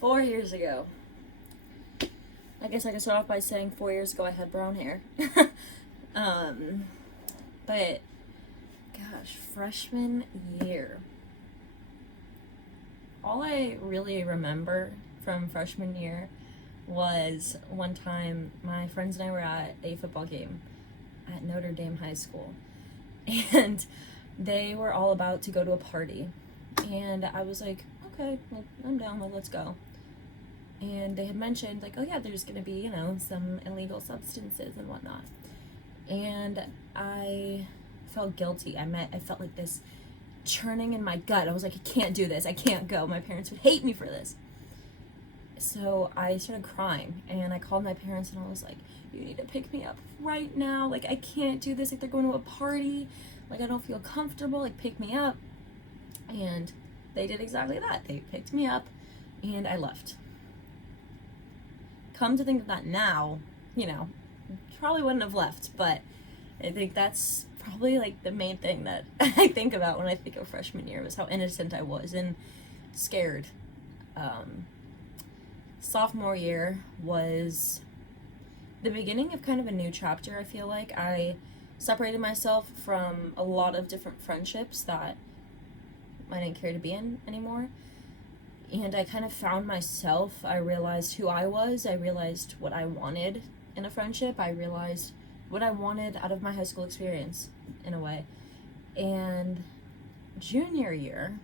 4 years ago. I guess I could start off by saying 4 years ago I had brown hair. um, but gosh, freshman year. All I really remember from freshman year was one time my friends and I were at a football game at Notre Dame High School, and they were all about to go to a party, and I was like, okay, well, I'm down, well, let's go. And they had mentioned, like, oh yeah, there's gonna be, some illegal substances and whatnot. And I felt guilty. I felt like this churning in my gut. I was like, I can't do this, I can't go, my parents would hate me for this. So I started crying, and I called my parents, and I was like, you need to pick me up right now, like, I can't do this, like, they're going to a party, like, I don't feel comfortable, like, pick me up. And they did exactly that. They picked me up, and I left. Come to think of that now, probably wouldn't have left, but I think that's probably like the main thing that I think about when I think of freshman year, was how innocent I was and scared. Sophomore year was the beginning of kind of a new chapter. I feel like I separated myself from a lot of different friendships that I didn't care to be in anymore. And I kind of found myself. I realized who I was. I realized what I wanted in a friendship. I realized what I wanted out of my high school experience, in a way. And junior year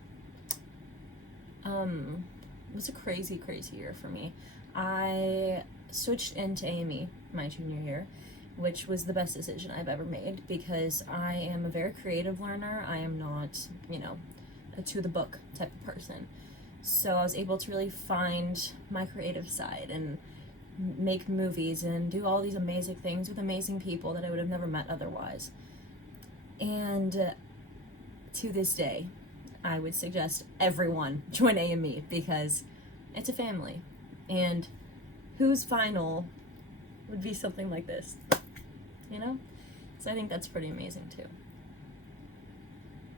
was a crazy, crazy year for me. I switched into AME my junior year, which was the best decision I've ever made, because I am a very creative learner. I am not, a to the book type of person. So I was able to really find my creative side and make movies and do all these amazing things with amazing people that I would have never met otherwise. And to this day, I would suggest everyone join AME, because it's a family. And whose final would be something like this, So I think that's pretty amazing too.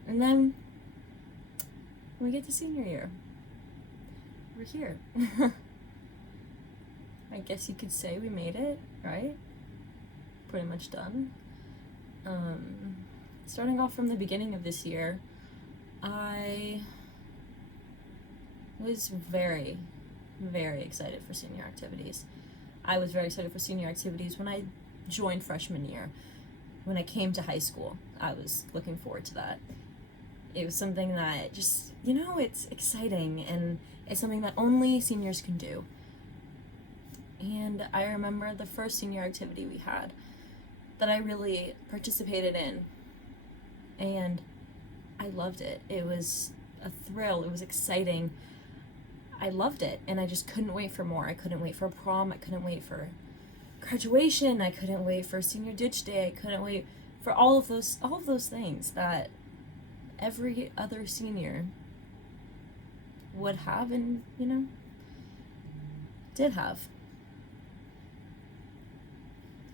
And then we get to senior year. We're here. I guess you could say we made it, right? Pretty much done. Starting off from the beginning of this year, I was very, very excited for senior activities. I was very excited for senior activities when I joined freshman year. When I came to high school, I was looking forward to that. It was something that just, it's exciting, and it's something that only seniors can do. And I remember the first senior activity we had that I really participated in, and I loved it. It was a thrill. It was exciting. I loved it, and I just couldn't wait for more. I couldn't wait for prom. I couldn't wait for graduation. I couldn't wait for senior ditch day. I couldn't wait for all of those things that every other senior would have, and did have.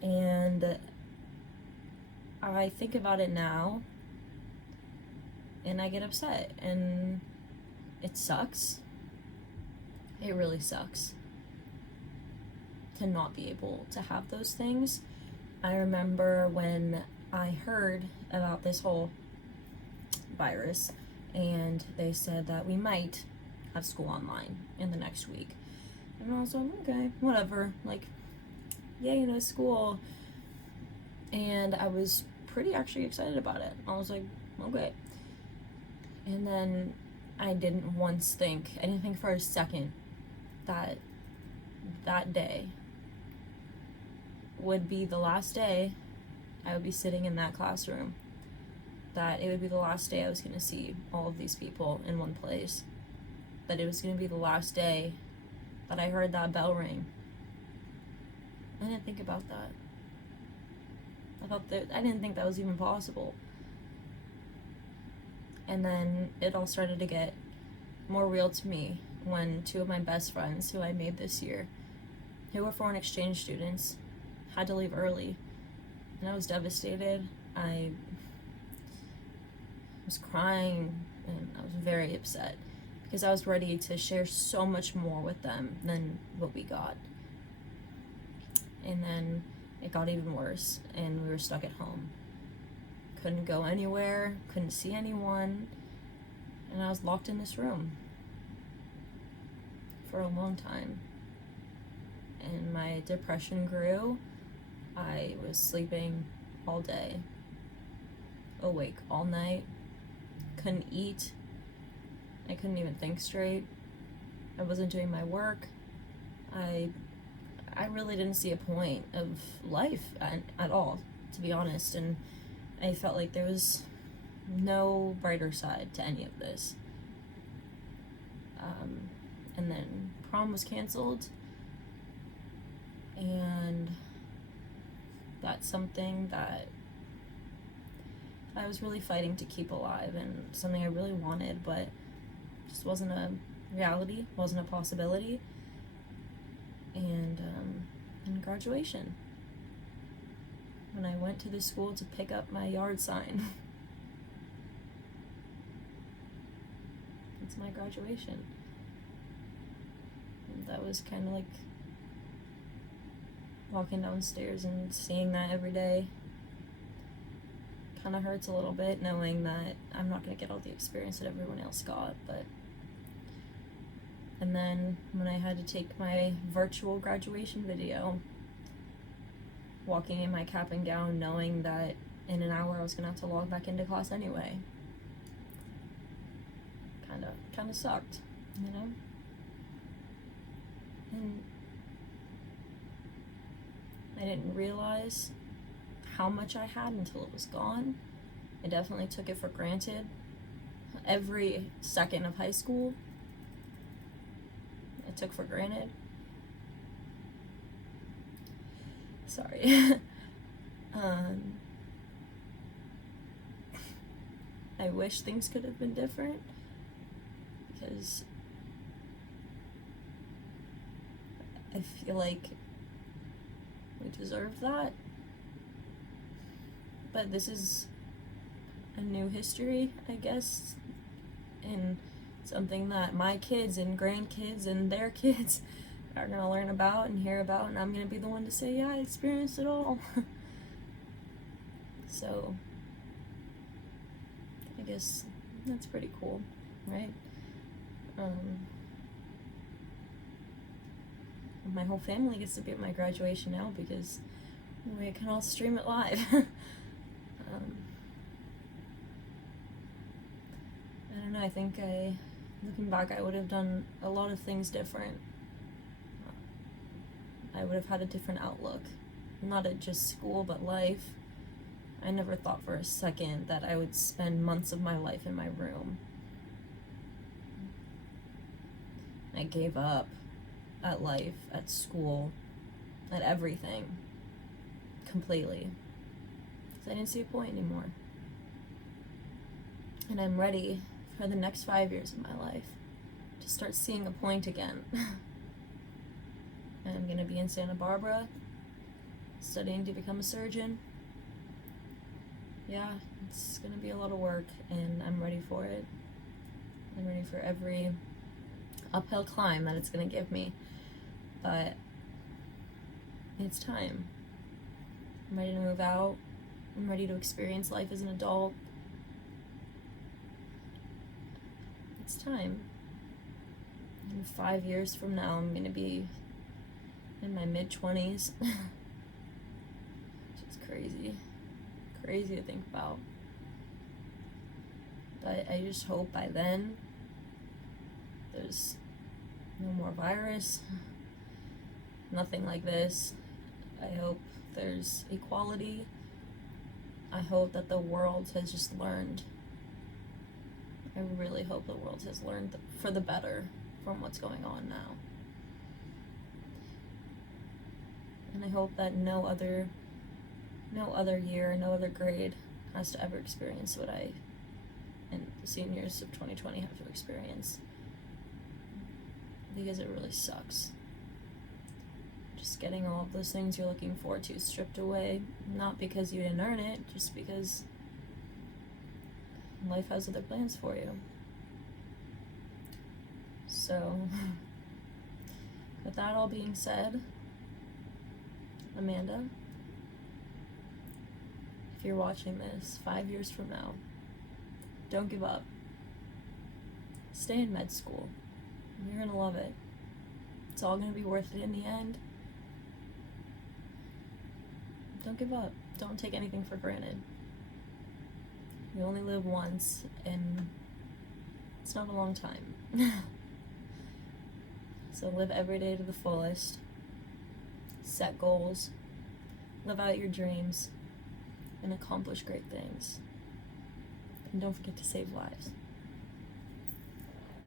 And I think about it now, and I get upset, and it sucks. It really sucks to not be able to have those things. I remember when I heard about this whole virus, and they said that we might have school online in the next week. And I was like, okay, whatever, like, yay, school. And I was pretty actually excited about it. I was like, okay. And then I didn't think for a second that that day would be the last day I would be sitting in that classroom. That it would be the last day I was going to see all of these people in one place. That it was going to be the last day that I heard that bell ring. I didn't think about that. I didn't think that was even possible. And then it all started to get more real to me when two of my best friends, who I made this year, who were foreign exchange students, had to leave early. And I was devastated. I was crying, and I was very upset, because I was ready to share so much more with them than what we got. And then it got even worse, and we were stuck at home. Couldn't go anywhere, couldn't see anyone, and I was locked in this room for a long time. And my depression grew. I was sleeping all day, awake all night, couldn't eat, I couldn't even think straight, I wasn't doing my work, I really didn't see a point of life at all, to be honest, and I felt like there was no brighter side to any of this. And then prom was canceled, and that's something that I was really fighting to keep alive, and something I really wanted, but just wasn't a reality, wasn't a possibility. And graduation, when I went to the school to pick up my yard sign, it's my graduation. And that was kind of like walking downstairs and seeing that every day. Kind of hurts a little bit knowing that I'm not going to get all the experience that everyone else got, but... And then when I had to take my virtual graduation video, walking in my cap and gown, knowing that in an hour I was going to have to log back into class anyway. Kind of sucked, you know? And I didn't realize how much I had until it was gone. I definitely took it for granted. Every second of high school, I took for granted. Sorry. I wish things could have been different, because I feel like we deserve that. But this is a new history, I guess, and something that my kids and grandkids and their kids are going to learn about and hear about, and I'm going to be the one to say, yeah, I experienced it all. So, I guess that's pretty cool, right? My whole family gets to be at my graduation now because we can all stream it live. I don't know, I think looking back, I would have done a lot of things different. I would have had a different outlook, not at just school, but life. I never thought for a second that I would spend months of my life in my room. I gave up at life, at school, at everything, completely, because I didn't see a point anymore. And I'm ready for the next 5 years of my life to start seeing a point again. I'm gonna be in Santa Barbara, studying to become a surgeon. Yeah, it's gonna be a lot of work, and I'm ready for it. I'm ready for every uphill climb that it's gonna give me, but it's time. I'm ready to move out. I'm ready to experience life as an adult. It's time. And 5 years from now, I'm gonna be in my mid-20s. Which is crazy to think about. But I just hope by then there's no more virus, nothing like this. I hope there's equality. I hope that the world has just learned. I really hope the world has learned for the better from what's going on now. And I hope that no other year, no other grade has to ever experience what I and the seniors of 2020 have to experience. Because it really sucks. Just getting all of those things you're looking forward to stripped away, not because you didn't earn it, just because life has other plans for you. So, with that all being said, Amanda, if you're watching this 5 years from now, don't give up. Stay in med school. You're gonna love it. It's all gonna be worth it in the end. Don't give up. Don't take anything for granted. You only live once, and it's not a long time. So live every day to the fullest. Set goals. Live out your dreams. And accomplish great things. And don't forget to save lives.